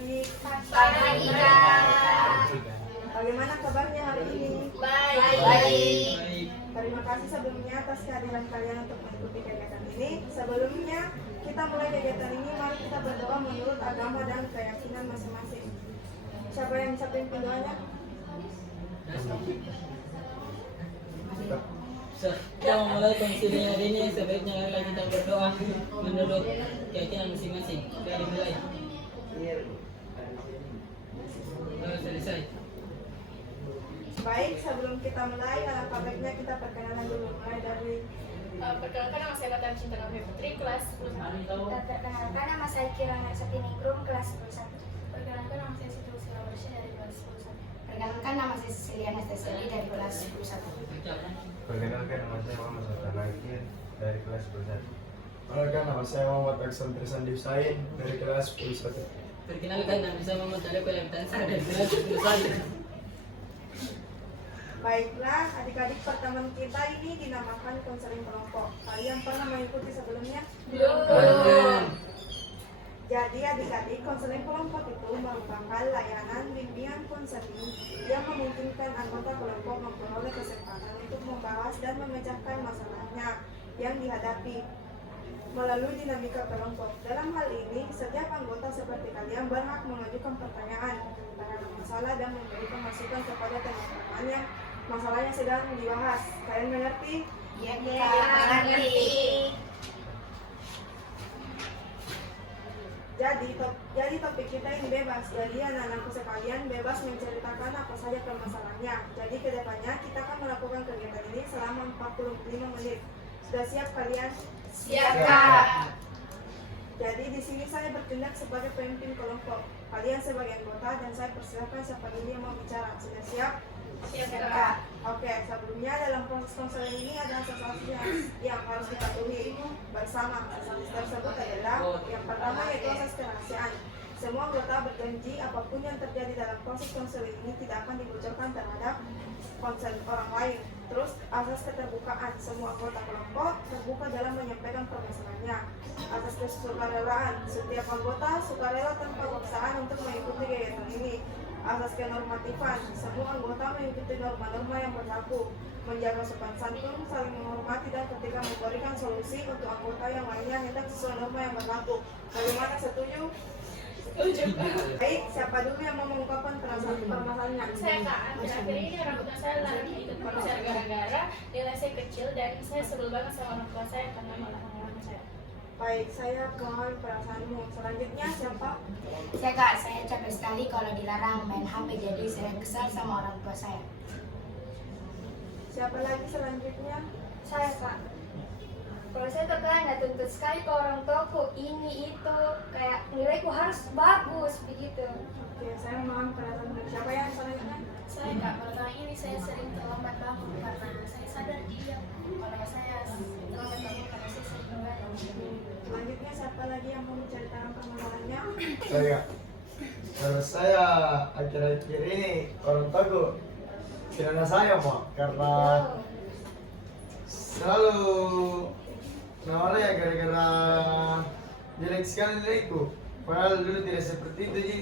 adik-adik. Pagi, Kak. Bagaimana kabarnya hari ini? Baik. Terima kasih sebelumnya atas kehadiran kalian untuk mengikuti kegiatan ini. Sebelumnya kita mulai kegiatan ini, mari kita berdoa menurut agama dan keyakinan masing-masing. Siapa yang bisa pimpin doanya? Kita memulai konsili hari ini, sebaiknya marilah kita berdoa menurut keyakinan masing-masing. Oke, dimulai. Selesai. Baik, sebelum kita mulai, alangkah baiknya kita perkenalan dulu. Mulai dari Perkenalkan, nama saya Batam Cinta Novia Putri, kelas 10. Perkenalkan, nama saya Kirana Satiningrum, kelas 11. Perkenalkan, nama saya Siti Usila Warsya dari kelas 11. Perkenalkan, nama saya Cecilia Anastasiadi dari kelas 11. Perkenalkan, nama saya Muhammad Sultan Akir dari kelas 11. Perkenalkan, nama saya Muhammad Aksan Trisandi Husain dari kelas 11. Perkenalkan, nama saya Muhammad Aleko Leptansa dari kelas 11. baiklah, adik-adik pertemuan kita ini dinamakan konseling kelompok. Kalian pernah mengikuti sebelumnya? Belum. Jadi adik-adik, konseling kelompok itu merupakan layanan bimbingan konseling yang memungkinkan anggota kelompok memperoleh kesempatan untuk membahas dan memecahkan masalahnya yang dihadapi melalui dinamika kelompok. Dalam hal ini, setiap anggota seperti kalian berhak mengajukan pertanyaan terhadap masalah dan memberikan masukan kepada teman-teman yang masalahnya sedang dibahas. Kalian mengerti? Iya, mengerti. Jadi topik kita ini bebas. Jadi anak-anakku sekalian bebas menceritakan apa saja permasalahannya. Jadi kedepannya kita akan melakukan kegiatan ini selama 45 menit. Sudah siap kalian? Siap, Kak. Jadi di sini saya bertindak sebagai pemimpin kelompok. Kalian sebagai anggota dan saya persilahkan siapa dulu yang mau bicara. Sudah siap? Siap, Kak. Kak. Oke, sebelumnya dalam proses konseling ini ada sesuatu yang harus dipatuhi bersama. Asas tersebut adalah yang pertama yaitu asas kerahasiaan. Semua anggota berjanji apapun yang terjadi dalam proses konseling ini tidak akan dibocorkan terhadap konseling orang lain. Terus asas keterbukaan, semua anggota kelompok terbuka dalam menyampaikan permasalahannya. Asas kesukarelaan, setiap anggota sukarela tanpa paksaan untuk mengikuti kegiatan ini. Asas kenormatifan, semua anggota mengikuti norma-norma yang berlaku, menjaga sopan santun, saling menghormati dan ketika memberikan solusi untuk anggota yang lainnya hendak sesuai norma yang berlaku. Bagaimana, setuju? Setuju, Kak. Baik, siapa dulu yang mau mengungkapkan permasalahannya? Saya, Kak. Akhir-akhir ini orang tua saya larang ikut konser gara-gara nilai saya kecil dan saya sebel banget sama orang tua saya karena malah melarang saya. Baik, saya paham perasaanmu. Selanjutnya siapa? Saya, Kak, saya capek sekali kalau dilarang main HP, jadi saya kesal sama orang tua saya. Siapa lagi selanjutnya? Saya, Kak. Kalau saya terkadang tuntut sekali ke orang tuaku, ini itu kayak nilaiku harus bagus begitu. Oke, saya memahami perasaanmu. Siapa yang selanjutnya? Saya, Kak, belakangan ini saya sering terlambat bangun karena saya sadar dia kalau saya terlambat bangun karena saya sering begadang. Selanjutnya siapa lagi yang mau menceritakan permasalahannya? Saya, kalau saya akhir-akhir ini orang tuaku tidak saya mau karena selalu namanya gara-gara jelek sekali nilaiku. Padahal dulu tidak seperti itu, jadi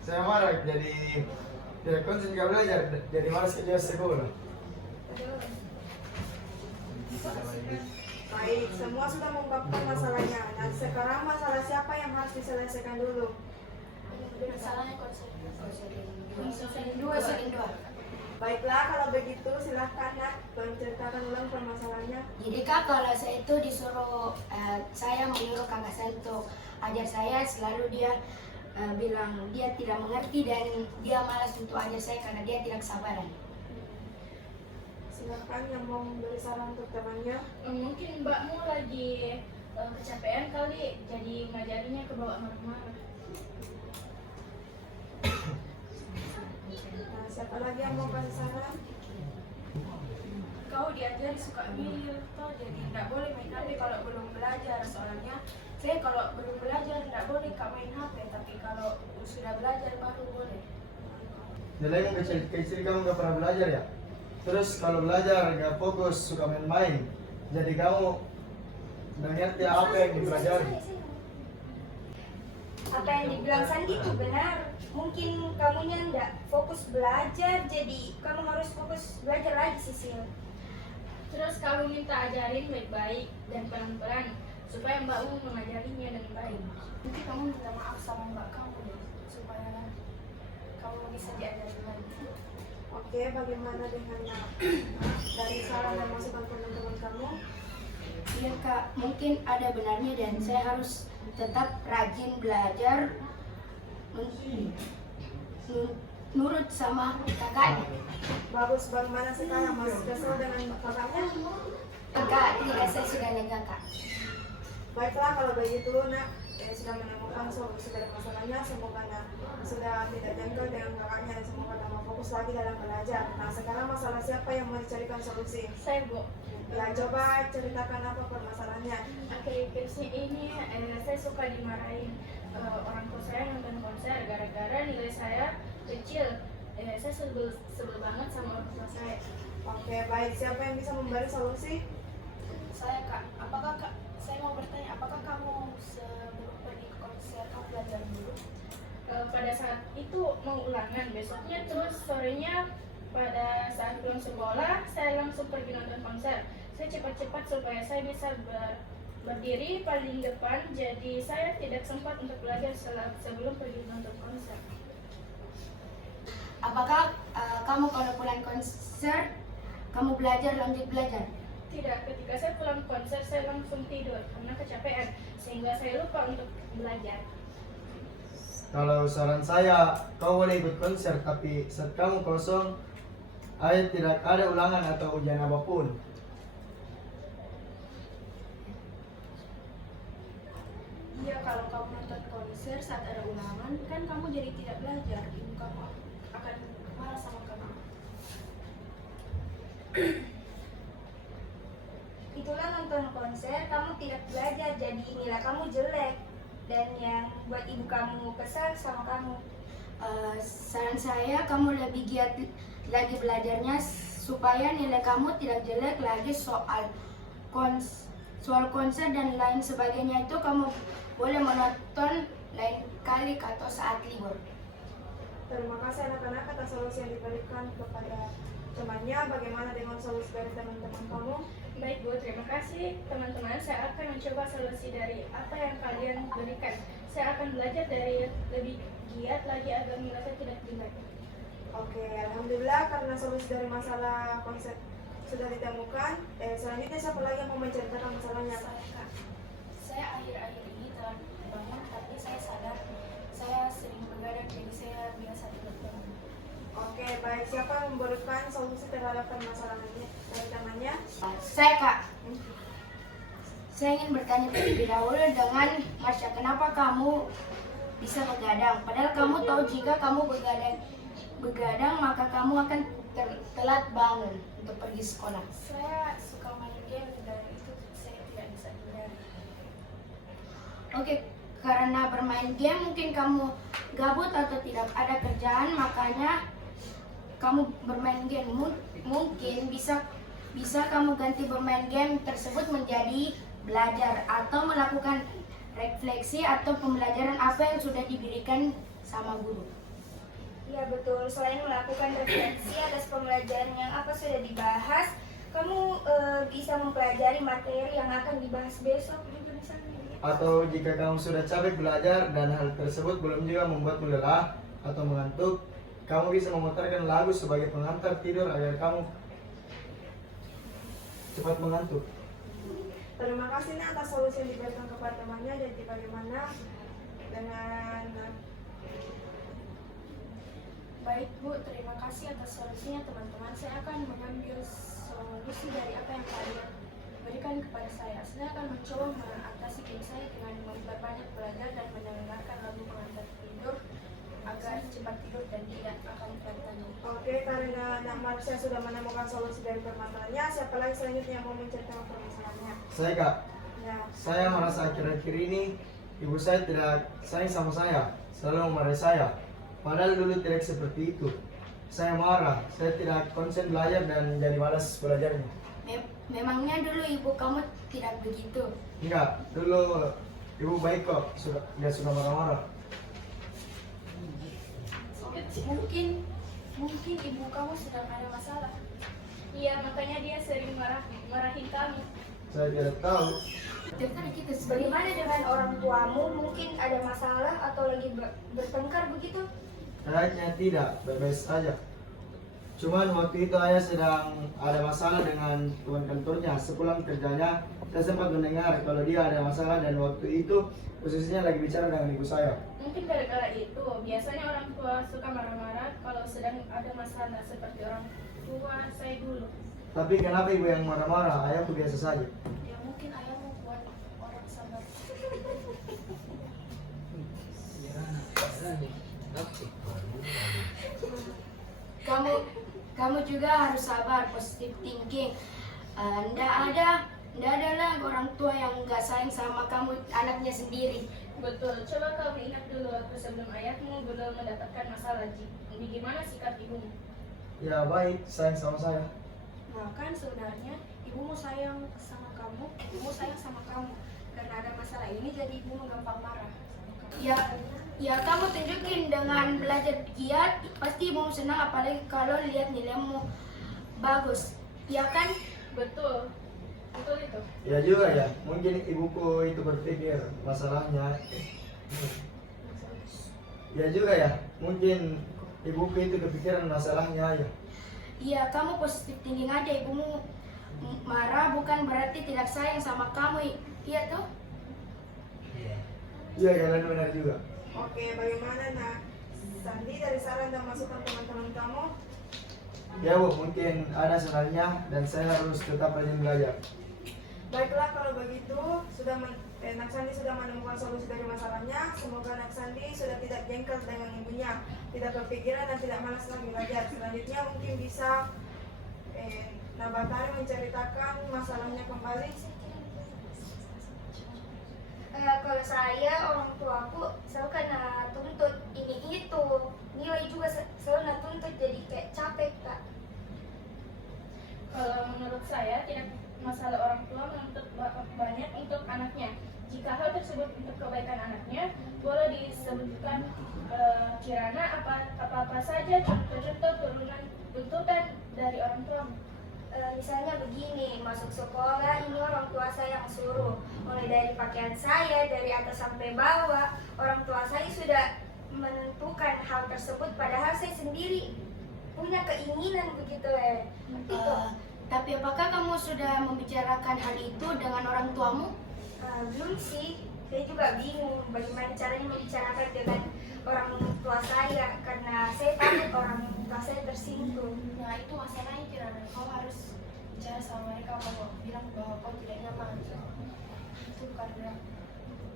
saya marah, jadi tidak konsen gak belajar, jadi malas kerja sekolah. Baik, semua sudah mengungkapkan masalahnya. Dan sekarang masalah siapa yang harus diselesaikan dulu? Masalahnya konseling. Konseling dua. Baiklah, kalau begitu silahkan nak menceritakan ulang permasalahannya. Jadi, Kak, kalau saya itu disuruh, saya menyuruh kakak saya untuk ajar saya, selalu dia bilang dia tidak mengerti dan dia malas untuk ajar saya karena dia tidak kesabaran. Silahkan yang mau memberi saran untuk temannya. Mungkin mbakmu lagi kecapean kali, jadi ngajarinya ke bawah marah-marah. Nah, siapa lagi yang mau kasih saran? Kau diajari suka milih, toh jadi tidak boleh main HP kalau belum belajar. Soalnya saya kalau belum belajar tidak boleh Kak main HP, tapi kalau sudah belajar baru boleh. Nilainya kecil-kecil kamu gak pernah belajar ya? Terus kalau belajar gak fokus, suka main-main. Jadi kamu gak ngerti apa yang dipelajari. apa yang dibilang Sandi itu benar. Mungkin kamunya nggak fokus belajar, jadi kamu harus fokus belajar lagi, Sisil. Terus kamu minta ajarin baik-baik dan pelan-pelan supaya mbakmu mengajarinya dengan baik. Nanti kamu minta maaf sama mbak kamu deh, supaya kamu bisa diajarin lagi. Oke, bagaimana dengan dari saran dan masukan teman-teman kamu? Iya Kak, mungkin ada benarnya dan saya harus tetap rajin belajar, nurut sama kakaknya. Bagus, bagaimana sekarang? Masih kesel dengan kakaknya? Kakak, tidak, saya sudah lega Kak. Baiklah, kalau begitu nak sudah menemukan solusi dari masalahnya, semoga nak sudah tidak jengkel dengan kakaknya dan semoga tambah fokus lagi dalam belajar. Nah, sekarang masalah siapa yang mau dicarikan solusi? Saya Bu, Ya, coba ceritakan apa permasalahannya. akhir-akhir ini saya suka dimarahin orang tua saya nonton konser gara-gara nilai saya kecil. Saya sebel banget sama orang tua saya. Oke, baik. Siapa yang bisa memberi solusi? Saya Kak, saya mau bertanya, apakah kamu sebelum pergi ke konser kamu belajar dulu? Pada saat itu mau ulangan besoknya, terus sorenya pada saat pulang sekolah saya langsung pergi nonton konser. Saya cepat-cepat supaya saya bisa berdiri paling depan, jadi saya tidak sempat untuk belajar sebelum pergi nonton konser. Apakah kamu kalau pulang konser, kamu lanjut belajar? Tidak, ketika saya pulang konser saya langsung tidur karena kecapean sehingga saya lupa untuk belajar. Kalau saran saya, kau boleh ikut konser tapi saat kamu kosong, tidak ada ulangan atau ujian apapun. Iya, kalau kamu nonton konser saat ada ulangan, kan kamu jadi tidak belajar. Ibu kamu akan marah sama kamu. Itulah nonton konser, kamu tidak belajar, jadi nilai kamu jelek. Dan yang buat ibu kamu kesal sama kamu. Saran saya, kamu lebih giat lagi belajarnya supaya nilai kamu tidak jelek lagi soal konser dan lain sebagainya itu kamu boleh menonton lain kali atau saat libur. Terima kasih anak-anak atas solusi yang diberikan kepada temannya. Bagaimana dengan solusi dari teman-teman kamu? Baik Bu, terima kasih teman-teman. Saya akan mencoba solusi dari apa yang kalian berikan. Saya akan belajar dari lebih giat lagi agar nilai saya tidak jelek. Oke, alhamdulillah karena solusi dari masalah konsep sudah ditemukan. Selanjutnya siapa lagi yang mau menceritakan masalahnya? Kak, saya akhir-akhir ini telah bangun, tapi saya sadar saya sering begadang, jadi saya biasa tidak bangun. Oke, baik. Siapa yang memberikan solusi terhadap permasalahannya dari temannya? Saya Kak, saya ingin bertanya terlebih dahulu dengan Marsha, kenapa kamu bisa begadang? Padahal kamu tahu jika kamu begadang maka kamu akan telat bangun untuk pergi sekolah. Saya suka main game dan itu saya tidak bisa hindari. Oke, karena bermain game mungkin kamu gabut atau tidak ada kerjaan, makanya kamu bermain game. Mungkin bisa kamu ganti bermain game tersebut menjadi belajar atau melakukan refleksi atau pembelajaran apa yang sudah diberikan sama guru. Iya betul, selain melakukan refleksi atas pembelajaran yang apa sudah dibahas, kamu bisa mempelajari materi yang akan dibahas besok juga misalnya. Atau jika kamu sudah capek belajar dan hal tersebut belum juga membuatmu lelah atau mengantuk, kamu bisa memutarkan lagu sebagai pengantar tidur agar kamu cepat mengantuk. Terima kasih nih atas solusi yang diberikan kepada temannya. Jadi bagaimana dengan Baik Bu, terima kasih atas solusinya teman-teman. Saya akan mengambil solusi dari apa yang kalian berikan kepada saya. Saya akan mencoba mengatasi game saya dengan memperbanyak belajar dan mendengarkan lagu pengantar tidur agar cepat tidur dan tidak akan tertanya. Oke, karena Nak Marsha sudah menemukan solusi dari permasalahannya, siapa lagi selanjutnya yang mau menceritakan permasalahannya? Saya Kak, Ya, saya merasa akhir-akhir ini ibu saya tidak sayang sama saya, selalu memarahi saya. Padahal dulu tidak seperti itu. Saya marah, saya tidak konsen belajar dan jadi malas belajarnya. Memangnya dulu ibu kamu tidak begitu? Enggak, dulu ibu baik kok, nggak suka marah-marah. Mungkin ibu kamu sedang ada masalah. Iya, makanya dia sering marahin kamu. Saya tidak tahu. Bagaimana dengan orang tuamu? Mungkin ada masalah atau lagi bertengkar begitu? Kayaknya tidak, baik-baik saja. Cuman waktu itu ayah sedang ada masalah dengan teman kantornya. Sepulang kerjanya, saya sempat mendengar kalau dia ada masalah dan waktu itu khususnya lagi bicara dengan ibu saya. Mungkin gara-gara itu, biasanya orang tua suka marah-marah kalau sedang ada masalah seperti orang tua saya dulu. Tapi kenapa ibu yang marah-marah? Ayahku biasa saja. Ya mungkin ayahmu buat orang sabar. Kamu juga harus sabar, positive thinking. Nggak ada lah orang tua yang nggak sayang sama kamu, anaknya sendiri. Betul, coba kau ingat dulu waktu sebelum ayahmu belum mendapatkan masalah, Ji. Bagaimana sikap ibumu? Ya baik, sayang sama saya. Nah kan sebenarnya ibumu sayang sama kamu, ibumu sayang sama kamu. Karena ada masalah ini jadi ibumu gampang marah sama kamu. Ya kamu tunjukin dengan belajar giat, pasti ibumu senang apalagi kalau lihat nilaimu bagus. Ya kan? Betul, betul itu. Ya juga ya, mungkin ibuku itu berpikir masalahnya. Ya juga ya, mungkin ibuku itu kepikiran masalahnya ya. Iya, kamu positif thinking aja. Ibumu marah bukan berarti tidak sayang sama kamu. Iya toh? Iya, kalian benar juga. Oke, bagaimana nak Sandi dari saran dan masukan teman-teman kamu? Ya Bu, mungkin ada sarannya dan saya harus tetap rajin belajar. Baiklah kalau begitu, Nak Sandi sudah menemukan solusi dari masalahnya. Semoga Nak Sandi sudah tidak jengkel dengan ibunya, tidak kepikiran dan tidak malas lagi belajar. Selanjutnya mungkin bisa Nabatari menceritakan masalahnya kembali. Kalau saya, orang tuaku selalu kena tuntut ini itu, nilai juga selalu kena tuntut, jadi kayak capek kak. Kalau menurut saya, tidak masalah orang tua menuntut banyak untuk anaknya. Jika hal tersebut untuk kebaikan anaknya, boleh disebutkan kirana apa-apa saja contoh-contoh tuntutan dari orang tua. Misalnya begini, masuk sekolah ini orang tua saya yang suruh. Mulai dari pakaian saya, dari atas sampai bawah, orang tua saya sudah menentukan hal tersebut, padahal saya sendiri punya keinginan begitu Tapi apakah kamu sudah membicarakan hal itu dengan orang tuamu? Belum sih, saya juga bingung bagaimana caranya membicarakan dengan orang tua saya, karena saya takut orang tua saya tersinggung. Nah itu masalahnya Kirana, kau harus bicara sama mereka, mau bilang bahwa kau tidak nyaman. Itu karena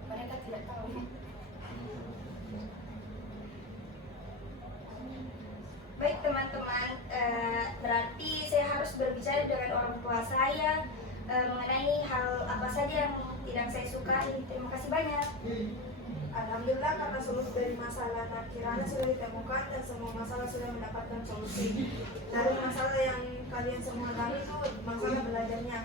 mereka tidak tahu. Baik teman-teman, berarti saya harus berbicara dengan orang tua saya mengenai hal apa saja yang tidak saya sukai. Terima kasih banyak. Alhamdulillah karena solusi dari masalah Nak Kirana sudah ditemukan dan semua masalah sudah mendapatkan solusi. Dari masalah yang kalian semua alami itu masalah belajarnya.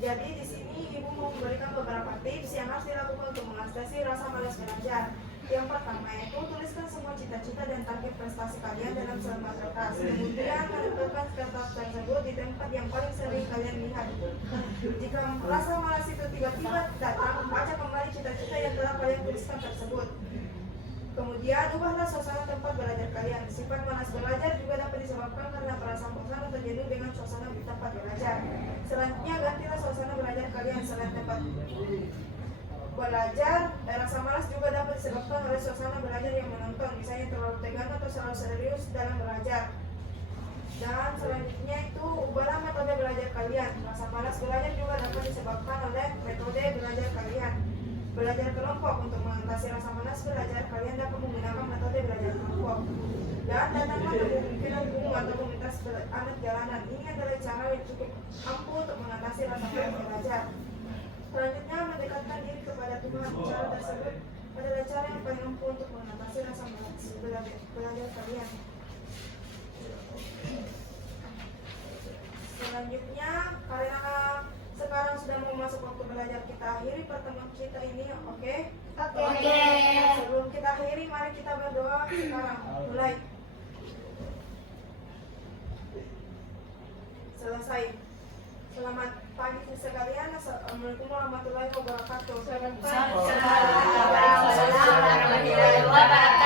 Jadi di sini ibu mau memberikan beberapa tips yang harus dilakukan untuk mengatasi rasa malas belajar. Yang pertama itu tuliskan semua cita-cita dan target prestasi kalian dalam selembar kertas. Kemudian menempelkan kertas tersebut di tempat yang paling sering kalian lihat. Jika rasa malas itu tiba-tiba datang, baca kembali cita-cita yang telah kalian tuliskan tersebut. Kemudian ubahlah suasana tempat belajar kalian. Sifat malas belajar juga dapat disebabkan karena perasaan bosan atau jenuh dengan suasana tempat belajar. Selanjutnya gantilah suasana belajar kalian. Selain tempat belajar, rasa malas juga dapat disebabkan oleh suasana belajar yang menonton, misalnya terlalu tegang atau terlalu serius dalam belajar. Dan selanjutnya itu ubahlah metode belajar kalian. Rasa malas belajar juga dapat disebabkan oleh metode belajar kalian. Belajar kelompok. Untuk mengatasi rasa malas belajar, kalian dapat menggunakan metode belajar kelompok. Dan datanglah ke pemungkinan umum atau komunitas anak jalanan. Ini adalah cara yang cukup ampuh untuk mengatasi rasa malas belajar. Selanjutnya, mendekatkan diri kepada Tuhan. Cara tersebut adalah cara yang paling ampuh untuk mengatasi rasa malas belajar kalian. Selanjutnya, karena sekarang sudah mau masuk waktu belajar, kita akhiri pertemuan kita ini, oke? Oke. Sebelum kita akhiri, mari kita berdoa sekarang. Mulai. selesai. Selamat pagi sekalian. Assalamualaikum warahmatullahi wabarakatuh. Selamat pagi. Waalaikumsalam warahmatullahi wabarakatuh.